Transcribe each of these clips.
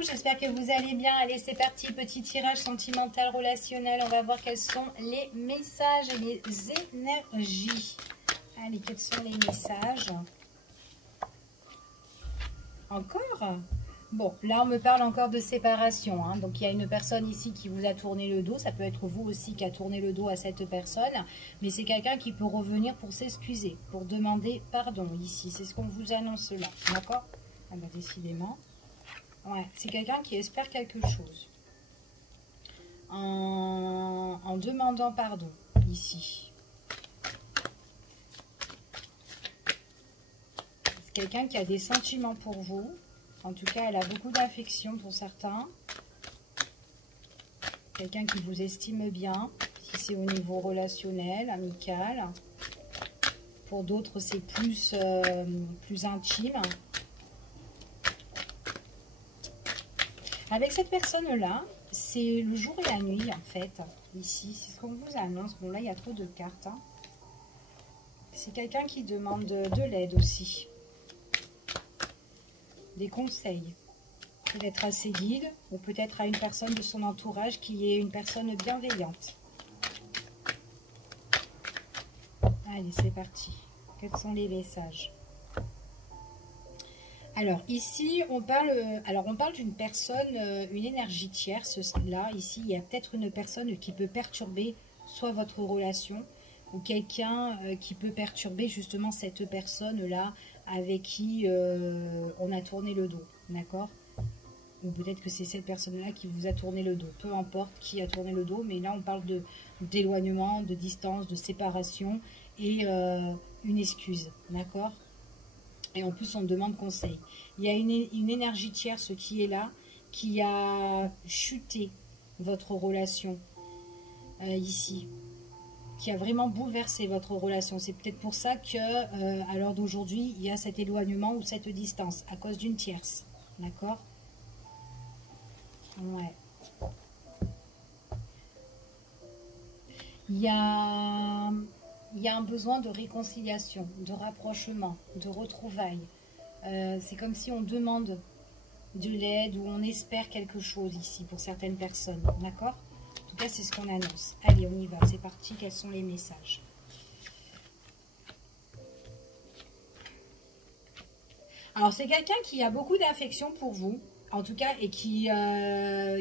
vous, j'espère que vous allez bien. Allez, c'est parti, petit tirage sentimental, relationnel. On va voir quels sont les messages et les énergies. Allez, quels sont les messages? Encore? Bon, là, on me parle encore de séparation. Hein. Donc, il y a une personne ici qui vous a tourné le dos. Ça peut être vous aussi qui a tourné le dos à cette personne. Mais c'est quelqu'un qui peut revenir pour s'excuser, pour demander pardon ici. C'est ce qu'on vous annonce là. D'accord? Ah bah, décidément. Ouais, c'est quelqu'un qui espère quelque chose. En demandant pardon ici. C'est quelqu'un qui a des sentiments pour vous. En tout cas, elle a beaucoup d'affection pour certains. Quelqu'un qui vous estime bien, si c'est au niveau relationnel, amical. Pour d'autres, c'est plus intime. Avec cette personne-là, c'est le jour et la nuit, en fait. Ici, c'est ce qu'on vous annonce. Bon, là, il y a trop de cartes. Hein. C'est quelqu'un qui demande de l'aide aussi. Des conseils, peut-être à ses guides ou peut-être à une personne de son entourage qui est une personne bienveillante. Allez, c'est parti. Quels sont les messages? Alors, ici, on parle d'une personne, une énergie tierce. Là, ici, il y a peut-être une personne qui peut perturber soit votre relation ou quelqu'un qui peut perturber justement cette personne-là avec qui on a tourné le dos, d'accord? Ou peut-être que c'est cette personne-là qui vous a tourné le dos. Peu importe qui a tourné le dos, mais là, on parle d'éloignement, de distance, de séparation et une excuse, d'accord? Et en plus, on demande conseil. Il y a une énergie tierce qui est là, qui a chuté votre relation ici, qui a vraiment bouleversé votre relation. C'est peut-être pour ça que à l'heure d'aujourd'hui, il y a cet éloignement ou cette distance à cause d'une tierce. D'accord? Ouais. Il y a un besoin de réconciliation, de rapprochement, de retrouvailles. C'est comme si on demande de l'aide ou on espère quelque chose ici pour certaines personnes. D'accord? En tout cas, c'est ce qu'on annonce. Allez, on y va. C'est parti. Quels sont les messages? Alors, c'est quelqu'un qui a beaucoup d'affection pour vous, en tout cas, et qui a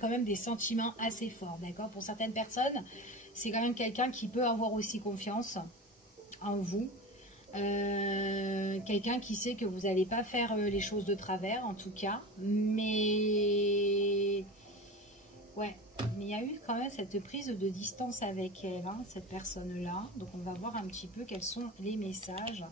quand même des sentiments assez forts. D'accord? Pour certaines personnes, c'est quand même quelqu'un qui peut avoir aussi confiance en vous. Quelqu'un qui sait que vous n'allez pas faire les choses de travers, en tout cas. Mais... ouais, mais il y a eu quand même cette prise de distance avec elle, hein, cette personne-là. Donc, on va voir un petit peu quels sont les messages.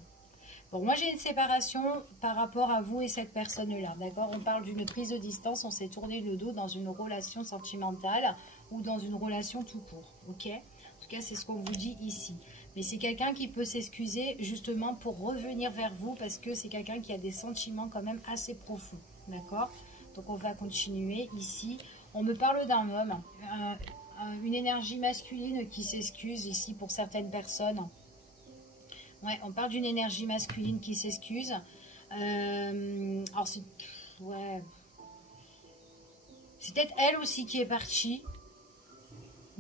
Bon, moi, j'ai une séparation par rapport à vous et cette personne-là, d'accord? On parle d'une prise de distance, on s'est tourné le dos dans une relation sentimentale ou dans une relation tout court, ok? En tout cas, c'est ce qu'on vous dit ici. Mais c'est quelqu'un qui peut s'excuser justement pour revenir vers vous parce que c'est quelqu'un qui a des sentiments quand même assez profonds, d'accord? Donc, on va continuer ici. On me parle d'un homme, une énergie masculine qui s'excuse ici pour certaines personnes. Ouais, on parle d'une énergie masculine qui s'excuse. Alors, c'est... ouais. C'est peut-être elle aussi qui est partie.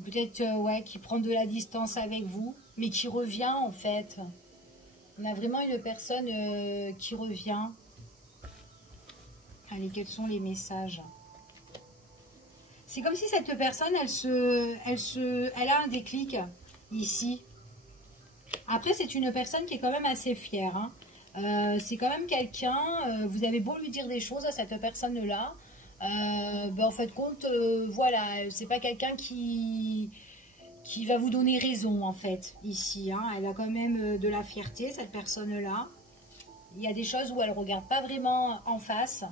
Peut-être, ouais, qui prend de la distance avec vous, mais qui revient, en fait. On a vraiment une personne qui revient. Allez, quels sont les messages? C'est comme si cette personne, elle a un déclic ici. Après, c'est une personne qui est quand même assez fière. Hein. C'est quand même quelqu'un, vous avez beau lui dire des choses à cette personne-là, ben, en fait, compte, voilà, c'est pas quelqu'un qui va vous donner raison, en fait, ici. Hein. Elle a quand même de la fierté, cette personne-là. Il y a des choses où elle ne regarde pas vraiment en face.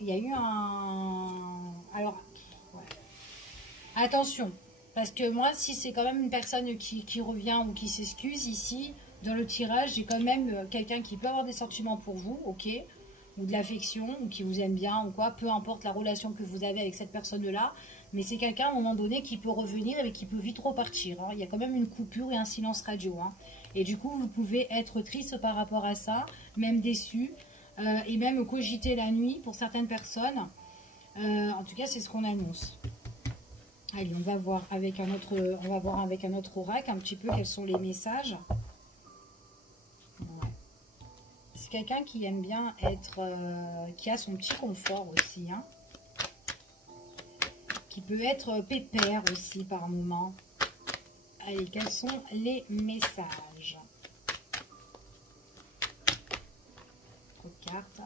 Il y a eu un... alors, ouais. Attention. Parce que moi, si c'est quand même une personne qui revient ou qui s'excuse ici, dans le tirage, j'ai quand même quelqu'un qui peut avoir des sentiments pour vous, ok, ou de l'affection, ou qui vous aime bien, ou quoi, peu importe la relation que vous avez avec cette personne-là, mais c'est quelqu'un à un moment donné qui peut revenir et qui peut vite repartir. Hein. Il y a quand même une coupure et un silence radio. Hein. Et du coup, vous pouvez être triste par rapport à ça, même déçu. et même cogiter la nuit pour certaines personnes. En tout cas, c'est ce qu'on annonce. Allez, on va voir avec un autre oracle un petit peu quels sont les messages. Ouais. C'est quelqu'un qui aime bien être, qui a son petit confort aussi, hein, qui peut être pépère aussi par moment. Allez, quels sont les messages? Trop de cartes.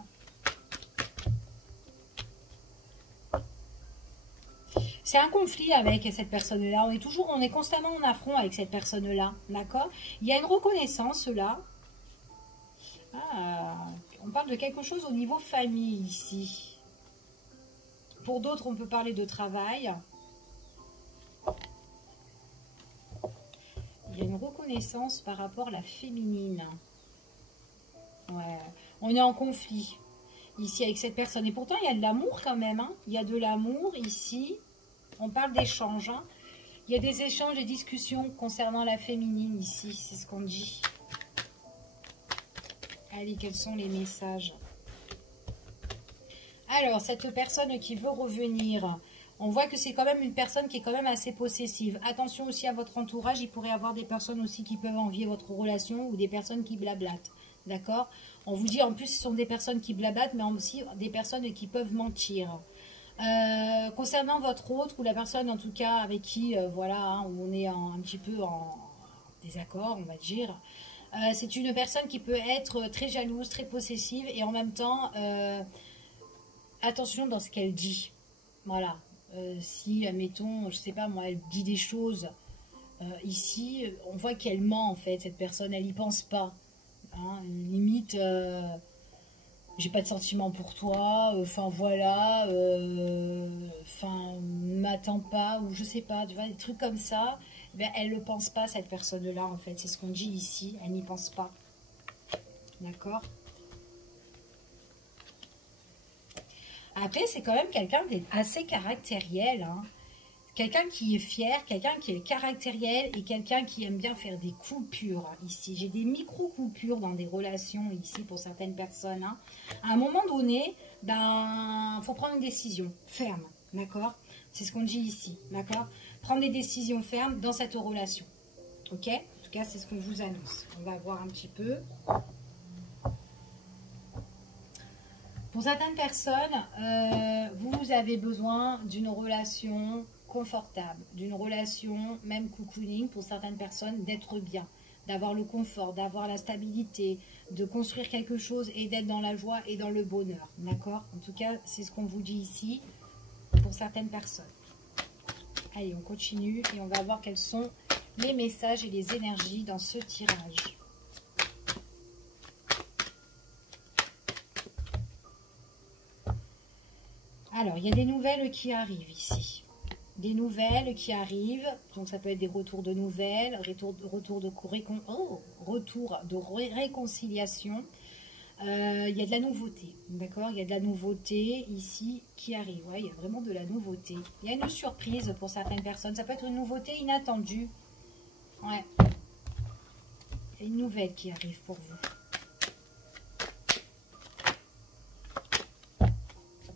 C'est un conflit avec cette personne-là. On est constamment en affront avec cette personne-là, d'accord? Il y a une reconnaissance là. Ah, on parle de quelque chose au niveau famille ici. Pour d'autres, on peut parler de travail. Il y a une reconnaissance par rapport à la féminine. Ouais. On est en conflit ici avec cette personne. Et pourtant, il y a de l'amour quand même. Hein. Il y a de l'amour ici. On parle d'échanges. Hein. Il y a des échanges et discussions concernant la féminine ici. C'est ce qu'on dit. Allez, quels sont les messages? Alors, cette personne qui veut revenir, on voit que c'est quand même une personne qui est quand même assez possessive. Attention aussi à votre entourage. Il pourrait y avoir des personnes aussi qui peuvent envier votre relation ou des personnes qui blablatent. D'accord? On vous dit en plus ce sont des personnes qui blablatent, mais aussi des personnes qui peuvent mentir. Concernant votre autre ou la personne en tout cas avec qui voilà hein, où on est un petit peu en désaccord on va dire, c'est une personne qui peut être très jalouse, très possessive et en même temps attention dans ce qu'elle dit, voilà. Si admettons je sais pas moi elle dit des choses ici on voit qu'elle ment en fait cette personne, elle y pense pas hein, limite j'ai pas de sentiments pour toi, enfin voilà, enfin m'attends pas, ou je sais pas, tu vois, des trucs comme ça, eh bien, elle ne pense pas cette personne-là en fait, c'est ce qu'on dit ici, elle n'y pense pas, d'accord? Après, c'est quand même quelqu'un d'assez caractériel, hein. Quelqu'un qui est fier, quelqu'un qui est caractériel et quelqu'un qui aime bien faire des coupures ici. J'ai des micro-coupures dans des relations ici pour certaines personnes. Hein. À un moment donné, ben, faut prendre une décision ferme, d'accord? C'est ce qu'on dit ici, d'accord? Prendre des décisions fermes dans cette relation, ok? En tout cas, c'est ce que je vous annonce. On va voir un petit peu. Pour certaines personnes, vous avez besoin d'une relation confortable, d'une relation, même cocooning pour certaines personnes, d'être bien, d'avoir le confort, d'avoir la stabilité, de construire quelque chose et d'être dans la joie et dans le bonheur, d'accord? En tout cas, c'est ce qu'on vous dit ici pour certaines personnes. Allez, on continue et on va voir quels sont les messages et les énergies dans ce tirage. Alors, il y a des nouvelles qui arrivent ici. Des nouvelles qui arrivent. Donc, ça peut être des retours de nouvelles, retour de réconciliation. Il y a de la nouveauté. D'accord? Il y a de la nouveauté ici qui arrive. Ouais, il y a vraiment de la nouveauté. Il y a une surprise pour certaines personnes. Ça peut être une nouveauté inattendue. Ouais. Il y a une nouvelle qui arrive pour vous.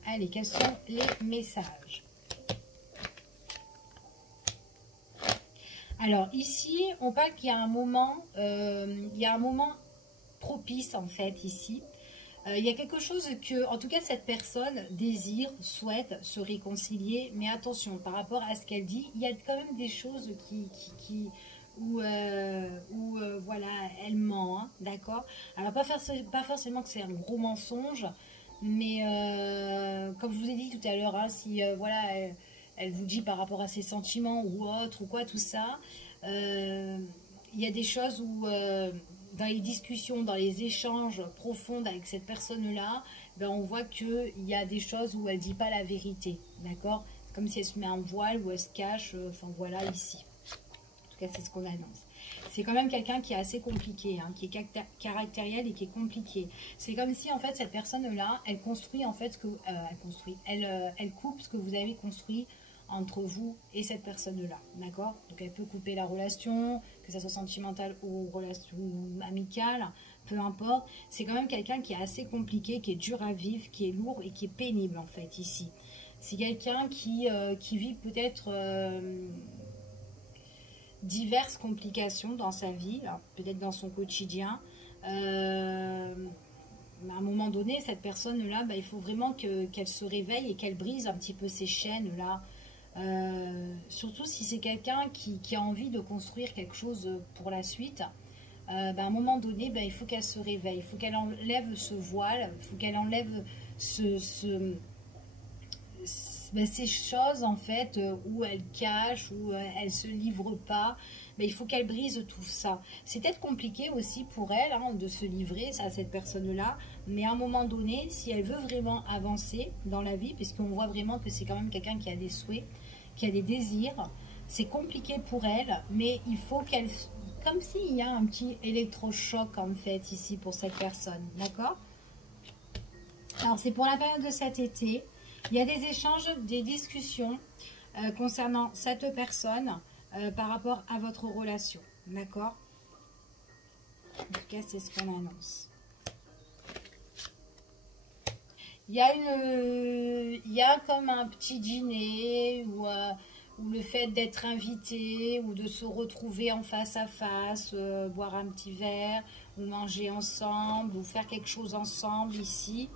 Allez, quels sont les messages? Alors ici, on parle qu'il y a un moment, propice en fait ici. Il y a quelque chose que, en tout cas, cette personne désire, souhaite se réconcilier, mais attention, par rapport à ce qu'elle dit, il y a quand même des choses où voilà, elle ment, hein, d'accord? Alors pas forcément que c'est un gros mensonge. Mais comme je vous ai dit tout à l'heure, hein, si voilà, elle vous dit par rapport à ses sentiments ou autre ou quoi, tout ça, il y a des choses où dans les discussions, dans les échanges profonds avec cette personne-là, ben, on voit qu'il y a des choses où elle ne dit pas la vérité, d'accord? Comme si elle se met un voile ou elle se cache, enfin voilà, ici. En tout cas, c'est ce qu'on annonce. C'est quand même quelqu'un qui est assez compliqué, hein, qui est caractériel et qui est compliqué. C'est comme si en fait cette personne-là, elle construit en fait ce que elle coupe ce que vous avez construit entre vous et cette personne-là, d'accord? Donc elle peut couper la relation, que ça soit sentimentale ou relation amicale, peu importe, c'est quand même quelqu'un qui est assez compliqué, qui est dur à vivre, qui est lourd et qui est pénible en fait ici. C'est quelqu'un qui vit peut-être diverses complications dans sa vie, peut-être dans son quotidien. À un moment donné, cette personne-là, il faut vraiment qu'elle se réveille et qu'elle brise un petit peu ces chaînes-là. Surtout si c'est quelqu'un qui a envie de construire quelque chose pour la suite. À un moment donné, il faut qu'elle se réveille, il faut qu'elle enlève ce voile, il faut qu'elle enlève ces choses en fait où elle cache, où elle se livre pas. Il faut qu'elle brise tout ça. C'est peut-être compliqué aussi pour elle de se livrer à cette personne-là, mais à un moment donné, si elle veut vraiment avancer dans la vie, puisqu'on voit vraiment que c'est quand même quelqu'un qui a des souhaits, qui a des désirs, c'est compliqué pour elle, mais il faut qu'elle... Comme s'il y a un petit électrochoc en fait ici pour cette personne, d'accord? Alors c'est pour la période de cet été. Il y a des échanges, des discussions concernant cette personne par rapport à votre relation. D'accord? En tout cas, c'est ce qu'on annonce. Il y a comme un petit dîner ou le fait d'être invité ou de se retrouver en face à face, boire un petit verre ou manger ensemble ou faire quelque chose ensemble ici.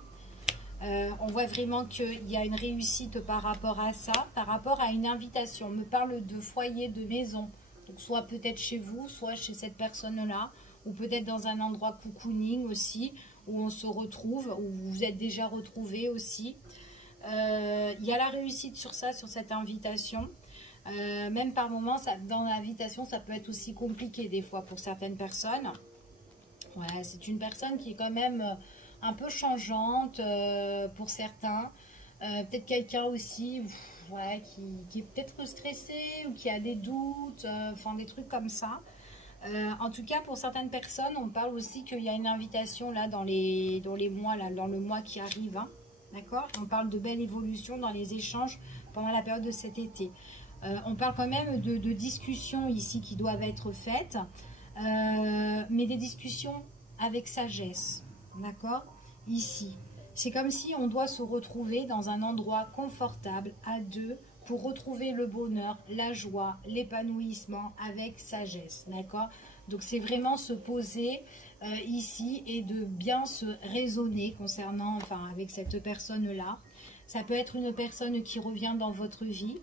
On voit vraiment qu'il y a une réussite par rapport à ça, par rapport à une invitation. On me parle de foyer, de maison. Donc soit peut-être chez vous, soit chez cette personne-là, ou peut-être dans un endroit cocooning aussi, où on se retrouve, où vous vous êtes déjà retrouvés aussi. Il y a la réussite sur ça, sur cette invitation. Même par moments, dans l'invitation, ça peut être aussi compliqué des fois pour certaines personnes. Ouais, c'est une personne qui est quand même... un peu changeante pour certains. Peut-être quelqu'un aussi qui est peut-être stressé ou qui a des doutes, enfin des trucs comme ça. En tout cas, pour certaines personnes, on parle aussi qu'il y a une invitation là dans les mois, là, dans le mois qui arrive. Hein, d'accord? On parle de belle évolution dans les échanges pendant la période de cet été. On parle quand même de discussions ici qui doivent être faites, mais des discussions avec sagesse. D'accord? Ici. C'est comme si on doit se retrouver dans un endroit confortable à deux pour retrouver le bonheur, la joie, l'épanouissement avec sagesse. D'accord? Donc c'est vraiment se poser ici et de bien se raisonner concernant, avec cette personne-là. Ça peut être une personne qui revient dans votre vie,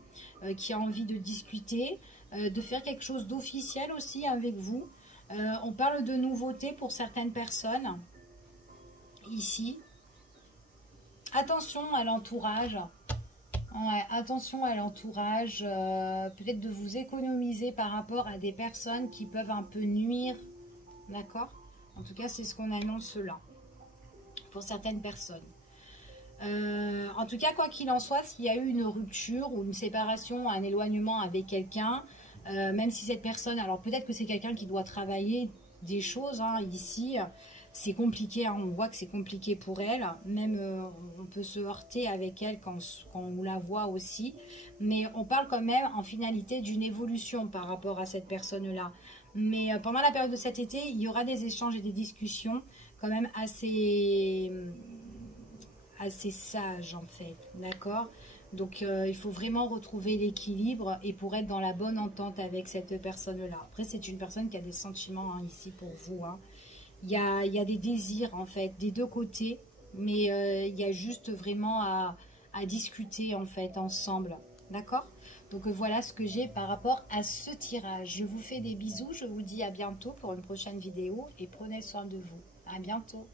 qui a envie de discuter, de faire quelque chose d'officiel aussi avec vous. On parle de nouveautés pour certaines personnes. Ici, attention à l'entourage. Ouais, attention à l'entourage. Peut-être de vous économiser par rapport à des personnes qui peuvent un peu nuire. D'accord? En tout cas, c'est ce qu'on annonce là. Pour certaines personnes. En tout cas, quoi qu'il en soit, s'il y a eu une rupture ou une séparation, un éloignement avec quelqu'un, même si cette personne... Alors peut-être que c'est quelqu'un qui doit travailler des choses ici... C'est compliqué, on voit que c'est compliqué pour elle. Même on peut se heurter avec elle quand on la voit aussi. Mais on parle quand même en finalité d'une évolution par rapport à cette personne-là. Mais pendant la période de cet été, il y aura des échanges et des discussions quand même assez sages en fait. D'accord? Donc il faut vraiment retrouver l'équilibre et pour être dans la bonne entente avec cette personne-là. Après, c'est une personne qui a des sentiments ici pour vous. Il y a des désirs en fait des deux côtés, mais il y a juste vraiment à discuter en fait ensemble, d'accord? Donc voilà ce que j'ai par rapport à ce tirage. Je vous fais des bisous, je vous dis à bientôt pour une prochaine vidéo et prenez soin de vous. À bientôt.